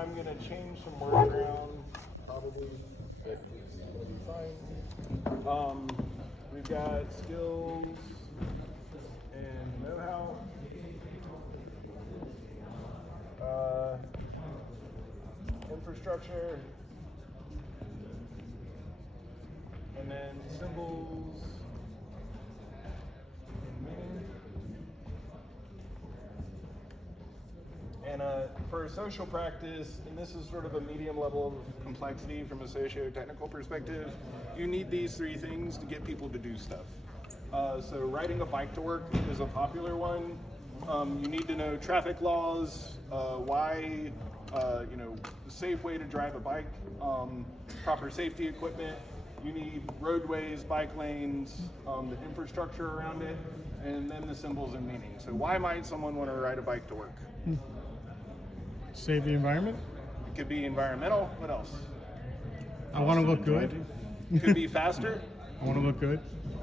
I'm gonna change some words around, probably, but it's gonna be fine. We've got skills and know-how. Infrastructure, and then symbols and meaning. And for a social practice, and this is sort of a medium level of complexity from a socio-technical perspective, you need these three things to get people to do stuff. So riding a bike to work is a popular one. You need to know traffic laws, why, the safe way to drive a bike, proper safety equipment. You need roadways, bike lanes, the infrastructure around it, and then the symbols and meaning. So why might someone want to ride a bike to work? Save the environment? It could be environmental. What else? I want to look good. It could be faster. I want to look good.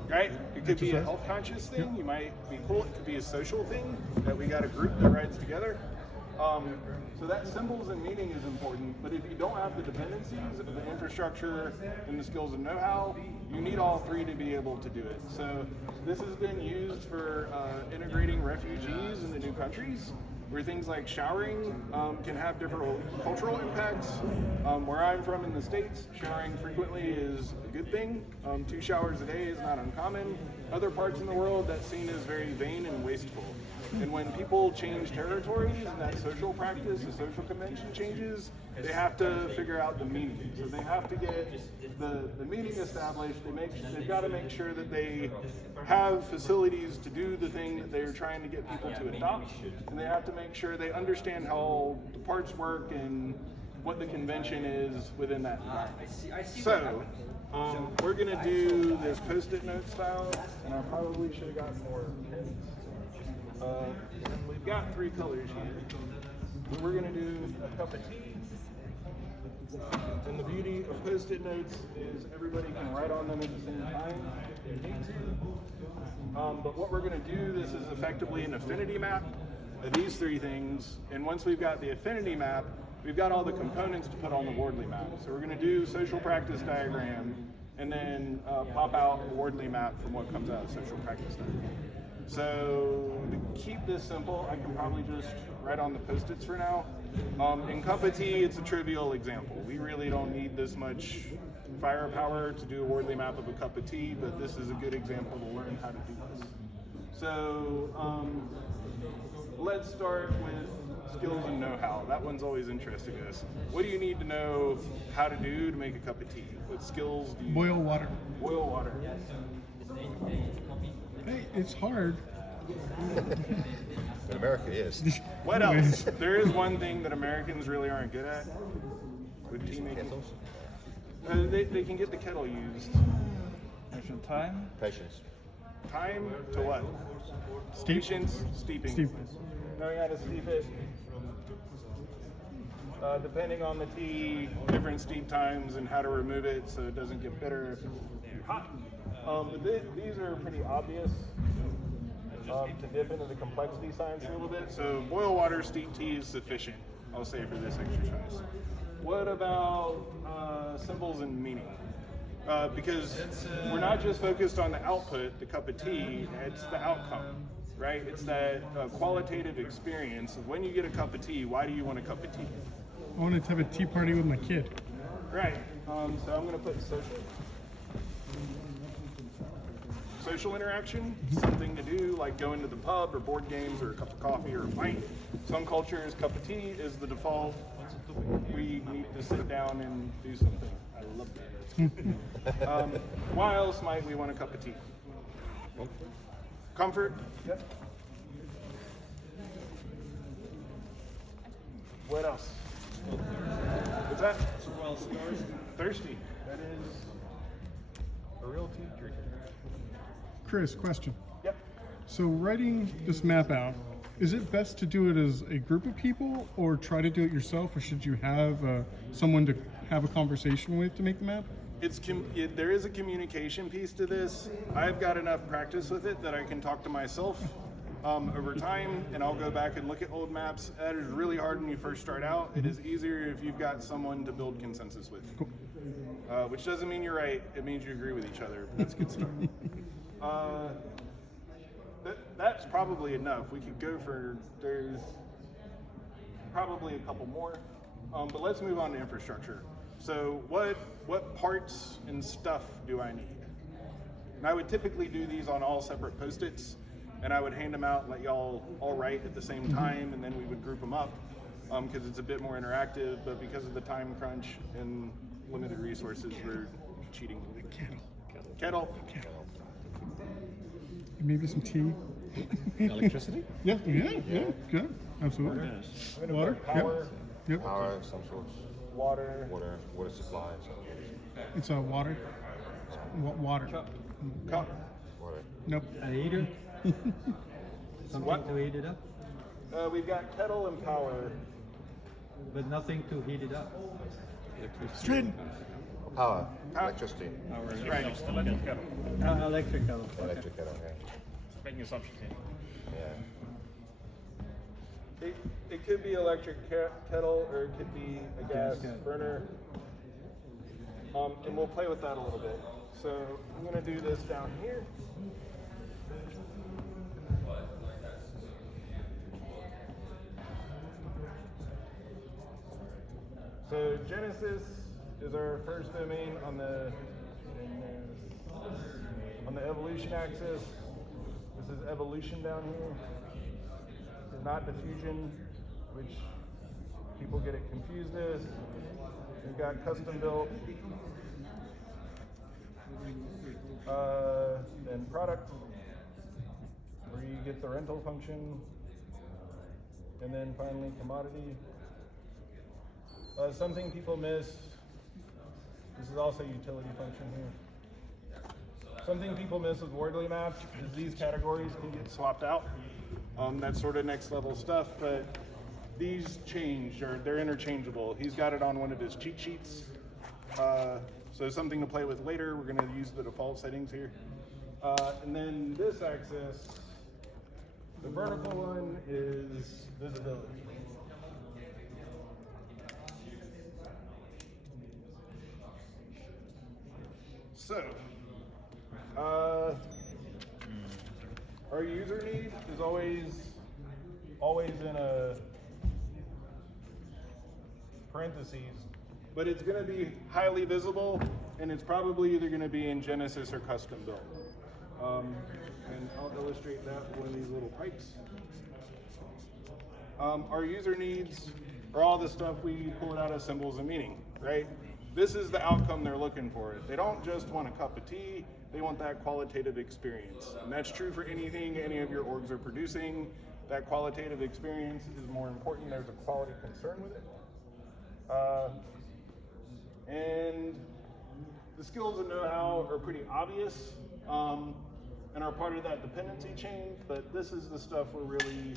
Right? It could be a health conscious thing. You might be cool. It could be a social thing that we got a group that rides together. So that symbols and meaning is important, but if you don't have the dependencies of the infrastructure and the skills and know-how, you need all three to be able to do it. So this has been used for integrating refugees into new countries, where things like showering can have different cultural impacts. Where I'm from in the States, showering frequently is a good thing. 2 showers a day is not uncommon. Other parts in the world, that's seen as very vain and wasteful. And when people change territories and that social practice, the social convention changes, they have to figure out the meaning. So they have to get the meaning established. They've got to make sure that they have facilities to do the thing that they're trying to get people to adopt. And they have to make sure they understand how the parts work and what the convention is within that environment. So we're going to do this Post-it note style, and I probably should have gotten more pens. We've got 3 colors here. So we're going to do a cup of tea. And the beauty of Post-it notes is everybody can write on them at the same time if they need to. But what we're going to do, this is effectively an affinity map of these 3 things. And once we've got the affinity map, we've got all the components to put on the Wardley map. So we're going to do social practice diagram and then pop out a Wardley map from what comes out of social practice diagram. So to keep this simple, I can probably just write on the Post-its for now. In cup of tea, it's a trivial example. We really don't need this much firepower to do a Wardley map of a cup of tea, but this is a good example to learn how to do this. So let's start with skills and know-how. That one's always interesting to us. What do you need to know how to do to make a cup of tea? What skills do you Boil water. Boil water. Hey, it's hard. In America, yes. What else? There is one thing that Americans really aren't good at with tea making. They can get the kettle used. Actual time? Patience. Time to what? Patience, steeping. Steep. Knowing how to steep it. Depending on the tea, different steep times and how to remove it so it doesn't get bitter if it's too hot. But these are pretty obvious to dip into the complexity science a little bit. So boil water, steep tea is sufficient, I'll say, for this exercise. What about symbols and meaning? Because we're not just focused on the output, the cup of tea, it's the outcome, right? It's that qualitative experience of when you get a cup of tea, why do you want a cup of tea? I wanted to have a tea party with my kid. Right, so I'm gonna put social. Social interaction, something to do like going to the pub or board games or a cup of coffee or a pint. Some cultures, cup of tea is the default. We need to sit down and do something. I love that. Why else might we want a cup of tea? Comfort. Yep. What else? What's that? Thirsty. That is a real tea drinker. Chris, question. Yep. So writing this map out, is it best to do it as a group of people or try to do it yourself, or should you have someone to have a conversation with to make the map? There is a communication piece to this. I've got enough practice with it that I can talk to myself over time, and I'll go back and look at old maps. That is really hard when you first start out. It is easier if you've got someone to build consensus with. Cool. Which doesn't mean you're right, it means you agree with each other. But that's a good start. That's probably enough. We could go for, there's probably a couple more, but let's move on to infrastructure. So what parts and stuff do I need? And I would typically do these on all separate Post-its, and I would hand them out and let y'all all write at the same time, and then we would group them up because it's a bit more interactive, but because of the time crunch and limited resources, we're cheating. Kettle. Maybe some tea. Electricity? Yeah, good. Absolutely. Water? Power. Yep. Power of some sorts. Water. Water supply of some sorts. It's water. Water. Cup. Water. Nope. A heater? Something to heat it up, We've got kettle and power. but nothing to heat it up. Stratton. Power. Electricity. Right. Electric kettle. Electric kettle. Electric kettle, yeah. Making assumptions here. Yeah. It could be electric kettle, or it could be a gas kettle. burner. And we'll play with that a little bit. So I'm going to do this down here. So Genesis is our first domain on the evolution axis. This is evolution down here. This is not diffusion, which people get it confused as. We've got custom built. Then product, where you get the rental function. And then finally commodity. Something people miss, this is also utility function here. Something people miss with Wordly maps is these categories can get swapped out. That's sort of next level stuff, but these change, or they're interchangeable. He's got it on one of his cheat sheets. So something to play with later. We're gonna use the default settings here. And then this axis, the vertical one is visibility. So, our user need is always in a parentheses, but it's going to be highly visible, and it's probably either going to be in Genesis or custom built. And I'll illustrate that with one of these little pipes. Our user needs are all the stuff we pull out of symbols and meaning, right? This is the outcome they're looking for. They don't just want a cup of tea, they want that qualitative experience. And that's true for anything any of your orgs are producing. That qualitative experience is more important. There's a quality concern with it. And the skills and know-how are pretty obvious and are part of that dependency chain, but this is the stuff we're really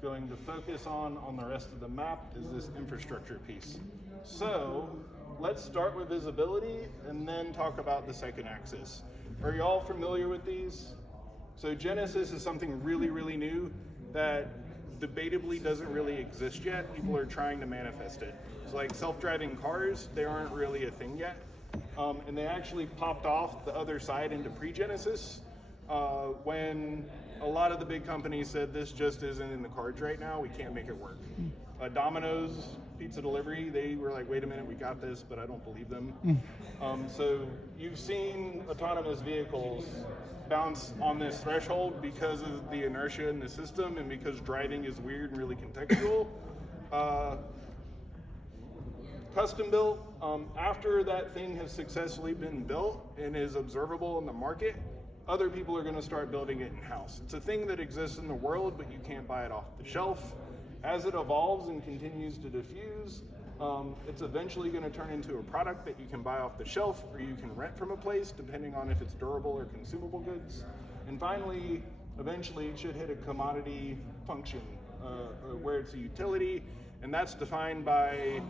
going to focus on the rest of the map, is this infrastructure piece. So let's start with visibility and then talk about the second axis. Are y'all familiar with these? So Genesis is something really, really new that debatably doesn't really exist yet. People are trying to manifest it. So like self-driving cars, they aren't really a thing yet. And they actually popped off the other side into pre-Genesis when a lot of the big companies said this just isn't in the cards right now, we can't make it work. Domino's pizza delivery, they were like, wait a minute, we got this, but I don't believe them. So you've seen autonomous vehicles bounce on this threshold because of the inertia in the system and because driving is weird and really contextual. Custom built, after that thing has successfully been built and is observable in the market, other people are going to start building it in-house. It's a thing that exists in the world, but you can't buy it off the shelf. As it evolves and continues to diffuse, it's eventually going to turn into a product that you can buy off the shelf or you can rent from a place, depending on if it's durable or consumable goods. And finally, eventually it should hit a commodity function where it's a utility, and that's defined by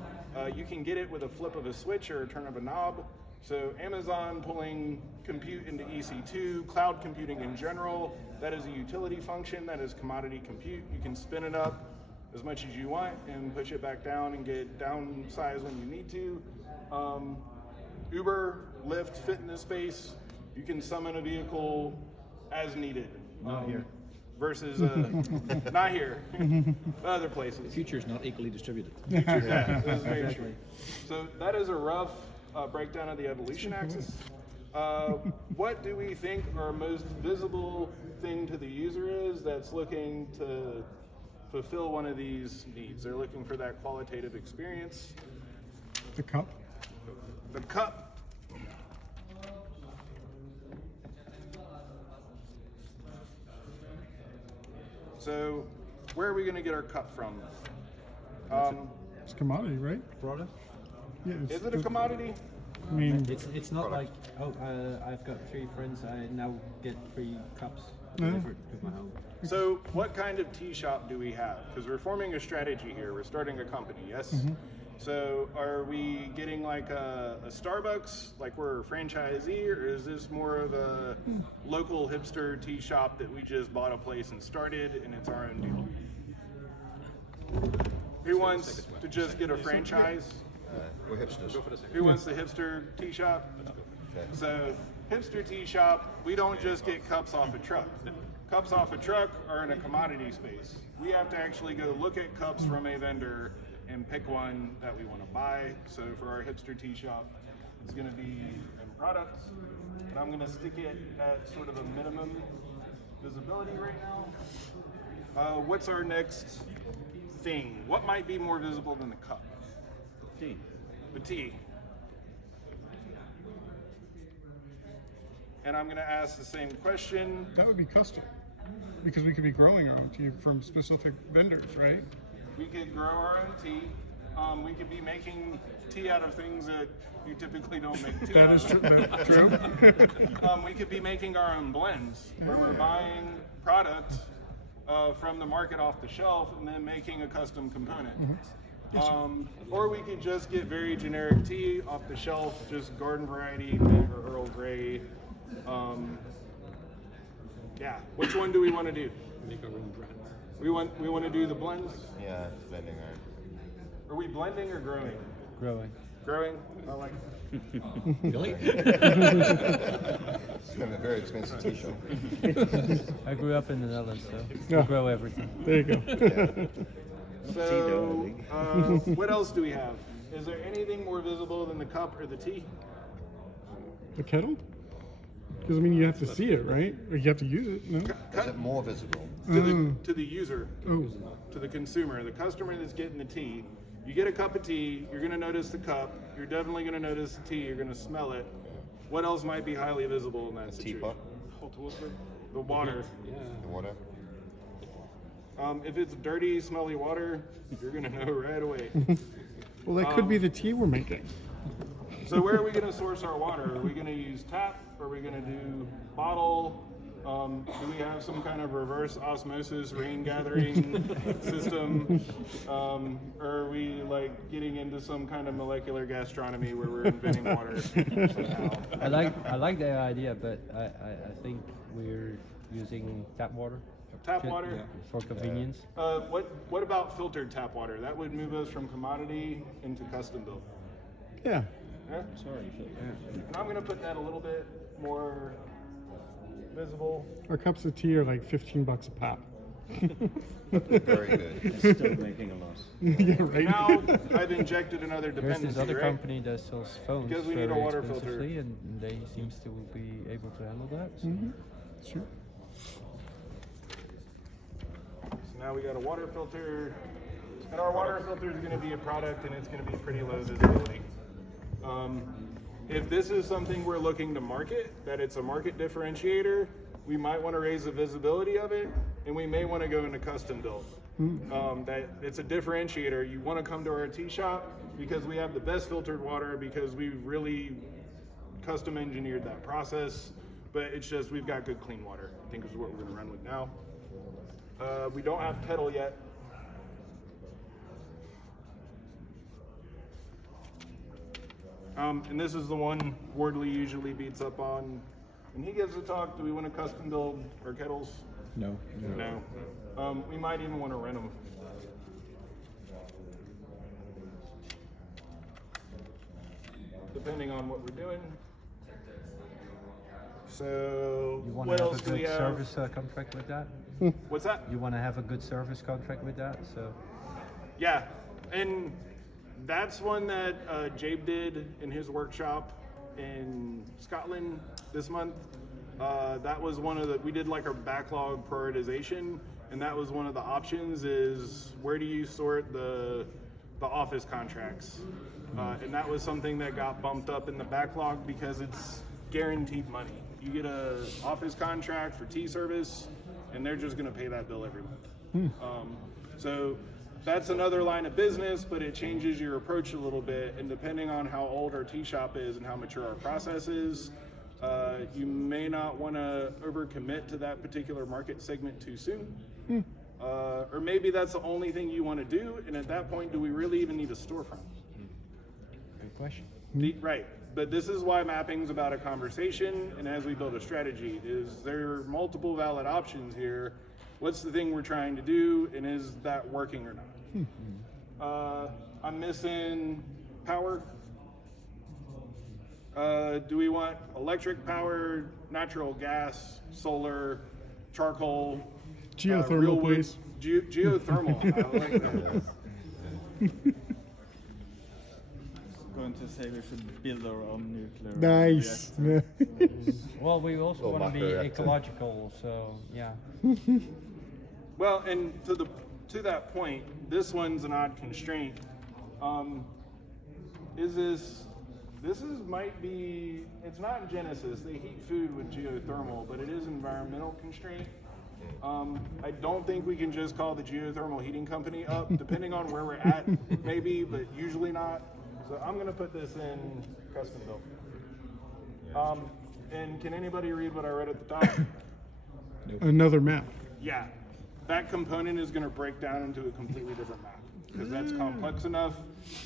you can get it with a flip of a switch or a turn of a knob. So Amazon pulling compute into EC2, cloud computing in general, that is a utility function, that is commodity compute. You can spin it up as much as you want and push it back down and get downsized when you need to. Uber, Lyft fit in this space. You can summon a vehicle as needed. Not here. Versus, not here, other places. Future is not equally distributed. Yeah, that's very true. So that is a rough breakdown of the evolution axis. What do we think our most visible thing to the user is that's looking to fulfill one of these needs? They're looking for that qualitative experience. The cup. The cup. So where are we going to get our cup from? It's commodity, right? Product? Yeah. Is it a commodity? I mean, It's not Product. like, I've got 3 friends, I now get 3 cups delivered to my home. So what kind of tea shop do we have? Because we're forming a strategy here. We're starting a company, yes? So are we getting like a Starbucks, like we're a franchisee, or is this more of a local hipster tea shop that we just bought a place and started and it's our own deal? Who wants to just get a franchise? We're hipsters. Who wants the hipster tea shop? Okay. So hipster tea shop, we don't just get cups off a truck. Cups off a truck are in a commodity space. We have to actually go look at cups from a vendor and pick one that we want to buy. So for our hipster tea shop, it's going to be in products, and I'm going to stick it at sort of a minimum visibility right now. What's our next thing? What might be more visible than the cup? Tea. The tea. And I'm going to ask the same question. that would be custom. Because we could be growing our own tea from specific vendors, right? We could grow our own tea. We could be making tea out of things that you typically don't make tea That out is of. true. That's true. We could be making our own blends, where we're buying product from the market off the shelf and then making a custom component. Or we could just get very generic tea off the shelf, just garden variety, mint or Earl Grey. Yeah, which one do we want to do? Make our own brand. We want to do the blends. Yeah, it's blending right. Are we blending or growing? Growing. Growing. I like. Really? It's gonna be a very expensive tea shop. I grew up in the Netherlands, so Yeah. we grow everything. There you go. So, what else do we have? Is there anything more visible than the cup or the tea? The kettle? Because I mean, you have to see it, right? Or you have to use it. No. Is it more visible? To the user, Oh, to the consumer, the customer that's getting the tea. You get a cup of tea, you're going to notice the cup, you're definitely going to notice the tea, you're going to smell it. What else might be highly visible in that situation? Teapot, The water. the water. If it's dirty, smelly water, you're going to know right away. well, that could be the tea we're making. So where are we going to source our water? Are we going to use tap? Are we going to do bottle? Do we have some kind of reverse osmosis rain gathering system? Or are we like getting into some kind of molecular gastronomy where we're inventing water somehow? I like the idea, but I think we're using tap water. Tap water? Yeah, for convenience. What about filtered tap water? That would move us from commodity into custom built. Yeah. Yeah? Sorry, Phil. And I'm going to put that a little bit more visible. Our cups of tea are like $15 a pop. Very good. Still making a loss. yeah, right. Now I've injected another There's dependency, this other right? company that sells phones Because we need very a water filter. expensively, and they seems to be able to handle that. So. Sure. So now we got a water filter, and our water filter is going to be a product, and it's going to be pretty low visibility. If this is something we're looking to market, that it's a market differentiator, we might want to raise the visibility of it, and we may want to go into custom built. That it's a differentiator. You want to come to our tea shop because we have the best filtered water, because we've really custom engineered that process, but it's just we've got good clean water, I think is what we're going to run with now. We don't have kettle yet. And this is the one Wardley usually beats up on. And he gives a talk, do we want to custom build our kettles? No. No. We might even want to rent them. Depending on what we're doing. So, You want what to else have a do we good have? service contract with that? What's that? You want to have a good service contract with that? So Yeah, and that's one that Jabe did in his workshop in Scotland this month. That was one of the, we did like our backlog prioritization, and that was one of the options is where do you sort the office contracts? And that was something that got bumped up in the backlog because it's guaranteed money. You get a office contract for tea service, and they're just gonna pay that bill every month. So that's another line of business, but it changes your approach a little bit. And depending on how old our tea shop is and how mature our process is, you may not want to overcommit to that particular market segment too soon. Or maybe that's the only thing you want to do. And at that point, do we really even need a storefront? good question. Right. But this is why mapping is about a conversation. And as we build a strategy, is there are multiple valid options here? What's the thing we're trying to do, and is that working or not? I'm missing power. Do we want electric power, natural gas, solar, charcoal, Geothermal, real wood? please. Geothermal. I like that. Going to say we should build our own nuclear Nice. reactor. Well, we also Little want to be macro reactor. ecological, so yeah. Well, and to that point, this one's an odd constraint. Might be, it's not Genesis, they heat food with geothermal, but it is environmental constraint. I don't think we can just call the geothermal heating company up, depending on where we're at, maybe, but usually not. So I'm gonna put this in custom built. And can anybody read what I read at the top? Another map. Yeah, that component is going to break down into a completely different map because that's complex enough.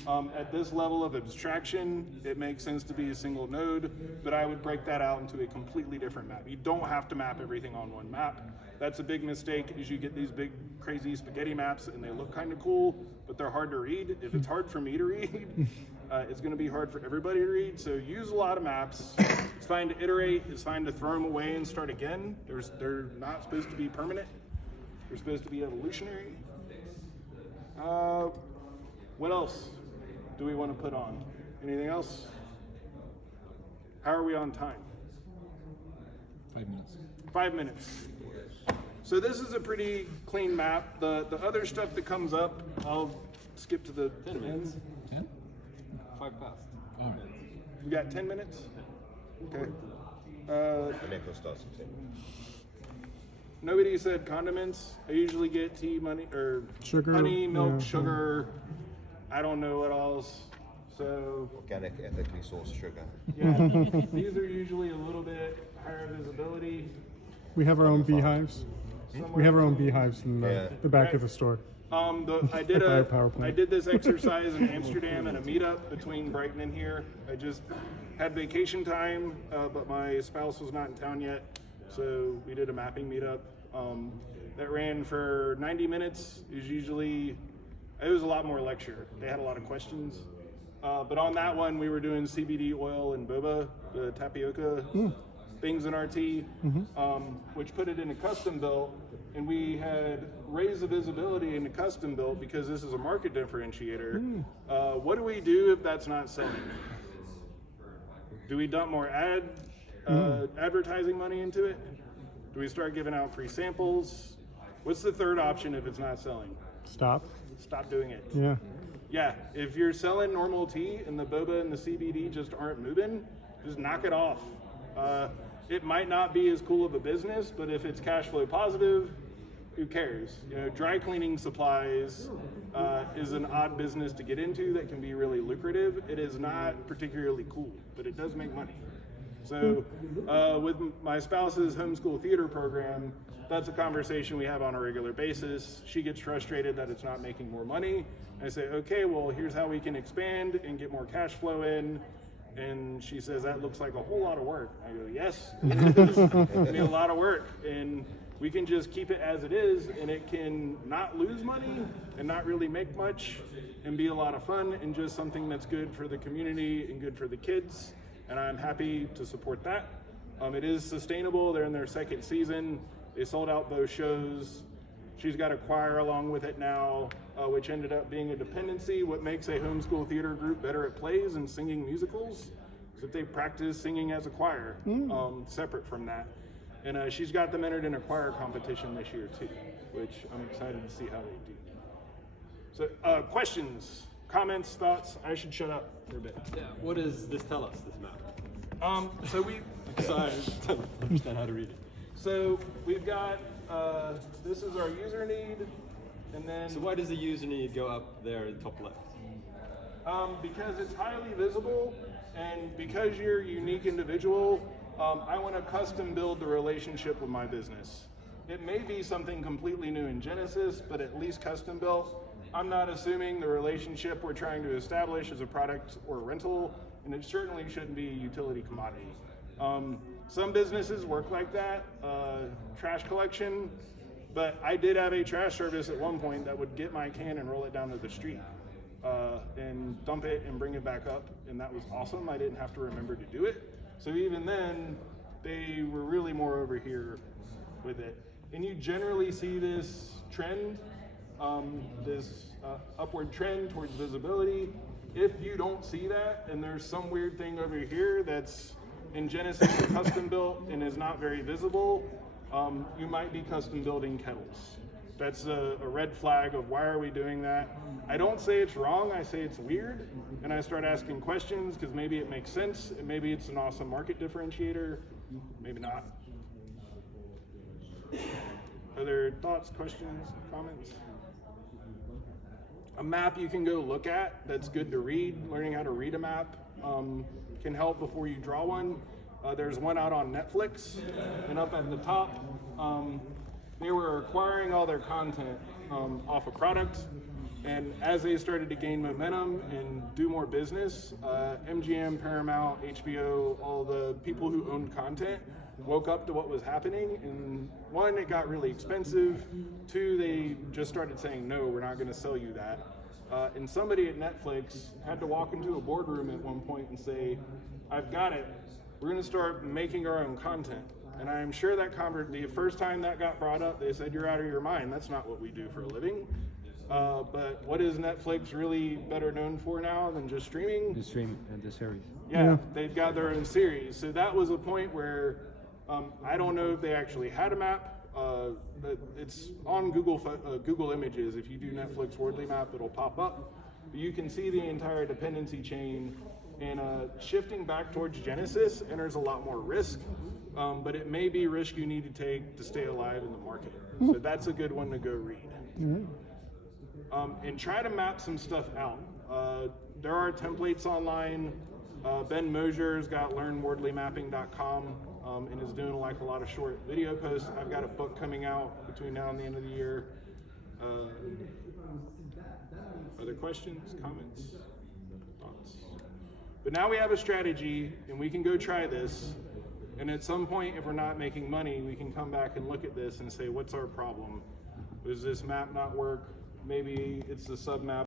At this level of abstraction, it makes sense to be a single node, but I would break that out into a completely different map. You don't have to map everything on one map. That's a big mistake is you get these big crazy spaghetti maps and they look kind of cool, but they're hard to read. If it's hard for me to read, it's going to be hard for everybody to read. So use a lot of maps. It's fine to iterate. It's fine to throw them away and start again. They're not supposed to be permanent. They're supposed to be evolutionary. What else do we want to put on? Anything else? How are we on time? 5 minutes. 5 minutes. So this is a pretty clean map. The other stuff that comes up, I'll skip to the 10 minutes. 10? 5 past. All right. You got 10 minutes? Okay. The Nicholas starts at 10. Nobody said condiments. I usually get tea, money, or Sugar, honey, milk, yeah. sugar. I don't know what else. So Organic, ethically sourced sugar. yeah, these are usually a little bit higher visibility. We have our own beehives. We have our own beehives in Yeah. the back of the store. I did Fire power plant. I did this exercise in Amsterdam at a meetup between Brighton and here. I just had vacation time, but my spouse was not in town yet, so we did a mapping meetup that ran for 90 minutes. It was a lot more lecture. They had a lot of questions, but on that one we were doing CBD oil and boba, the tapioca things in our tea, which put it in a custom built, and we had raised the visibility in the custom built because this is a market differentiator. What do we do if that's not selling? Do we dump more advertising money into it? Do we start giving out free samples? What's the third option if it's not selling? Stop. Stop doing it. Yeah. Yeah, if you're selling normal tea and the boba and the CBD just aren't moving, just knock it off. It might not be as cool of a business, but if it's cash flow positive, who cares? You know, dry cleaning supplies is an odd business to get into that can be really lucrative. It is not particularly cool, but it does make money. So with my spouse's homeschool theater program, that's a conversation we have on a regular basis. She gets frustrated that it's not making more money. I say, okay, well, here's how we can expand and get more cash flow in. And she says, that looks like a whole lot of work. I go, yes, it is. It'll be a lot of work. And we can just keep it as it is, and it can not lose money and not really make much and be a lot of fun and just something that's good for the community and good for the kids. And I'm happy to support that. It is sustainable. They're in their second season. They sold out both shows. She's got a choir along with it now, which ended up being a dependency. What makes a homeschool theater group better at plays and singing musicals is that they practice singing as a choir, separate from that. And she's got them entered in a choir competition this year too, which I'm excited to see how they do. So questions, comments, thoughts? I should shut up for a bit. Yeah, what does this tell us, this map? So we, So I don't understand how to read it. so we've got, this is our user need, and then So why does the user need go up there at the top left? because it's highly visible, and because you're a unique individual, I want to custom build the relationship with my business. It may be something completely new in Genesis, but at least custom built. I'm not assuming the relationship we're trying to establish is a product or a rental, and it certainly shouldn't be a utility commodity. Some businesses work like that, trash collection, but I did have a trash service at one point that would get my can and roll it down to the street and dump it and bring it back up, and that was awesome. I didn't have to remember to do it. So even then, they were really more over here with it. And you generally see this trend, this upward trend towards visibility. If you don't see that, and there's some weird thing over here that's in Genesis or custom built and is not very visible, you might be custom building kettles. That's a red flag of why are we doing that? I don't say it's wrong, I say it's weird, and I start asking questions because maybe it makes sense, and maybe it's an awesome market differentiator, maybe not. Other thoughts, questions, comments? A map you can go look at that's good to read. Learning how to read a map can help before you draw one. There's one out on Netflix, and up at the top, they were acquiring all their content off a product, and as they started to gain momentum and do more business, MGM, Paramount, HBO, all the people who owned content woke up to what was happening, and one, it got really expensive. Two, they just started saying, no, we're not gonna sell you that. And somebody at Netflix had to walk into a boardroom at one point and say, I've got it, we're gonna start making our own content. And I'm sure that the first time that got brought up, they said, you're out of your mind, that's not what we do for a living. But what is Netflix really better known for now than just streaming? The stream and the series. Yeah, they've got their own series. So that was a point where I don't know if they actually had a map. But it's on Google Images. If you do Netflix Wordly Map, it'll pop up. But you can see the entire dependency chain. And shifting back towards Genesis enters a lot more risk, but it may be risk you need to take to stay alive in the market. So that's a good one to go read. And try to map some stuff out. There are templates online. Ben Mosier's got learnwordlymapping.com and is doing like a lot of short video posts. I've got a book coming out between now and the end of the year. Other questions, comments, thoughts? But now we have a strategy and we can go try this. And at some point, if we're not making money, we can come back and look at this and say, what's our problem? Does this map not work? Maybe it's the sub map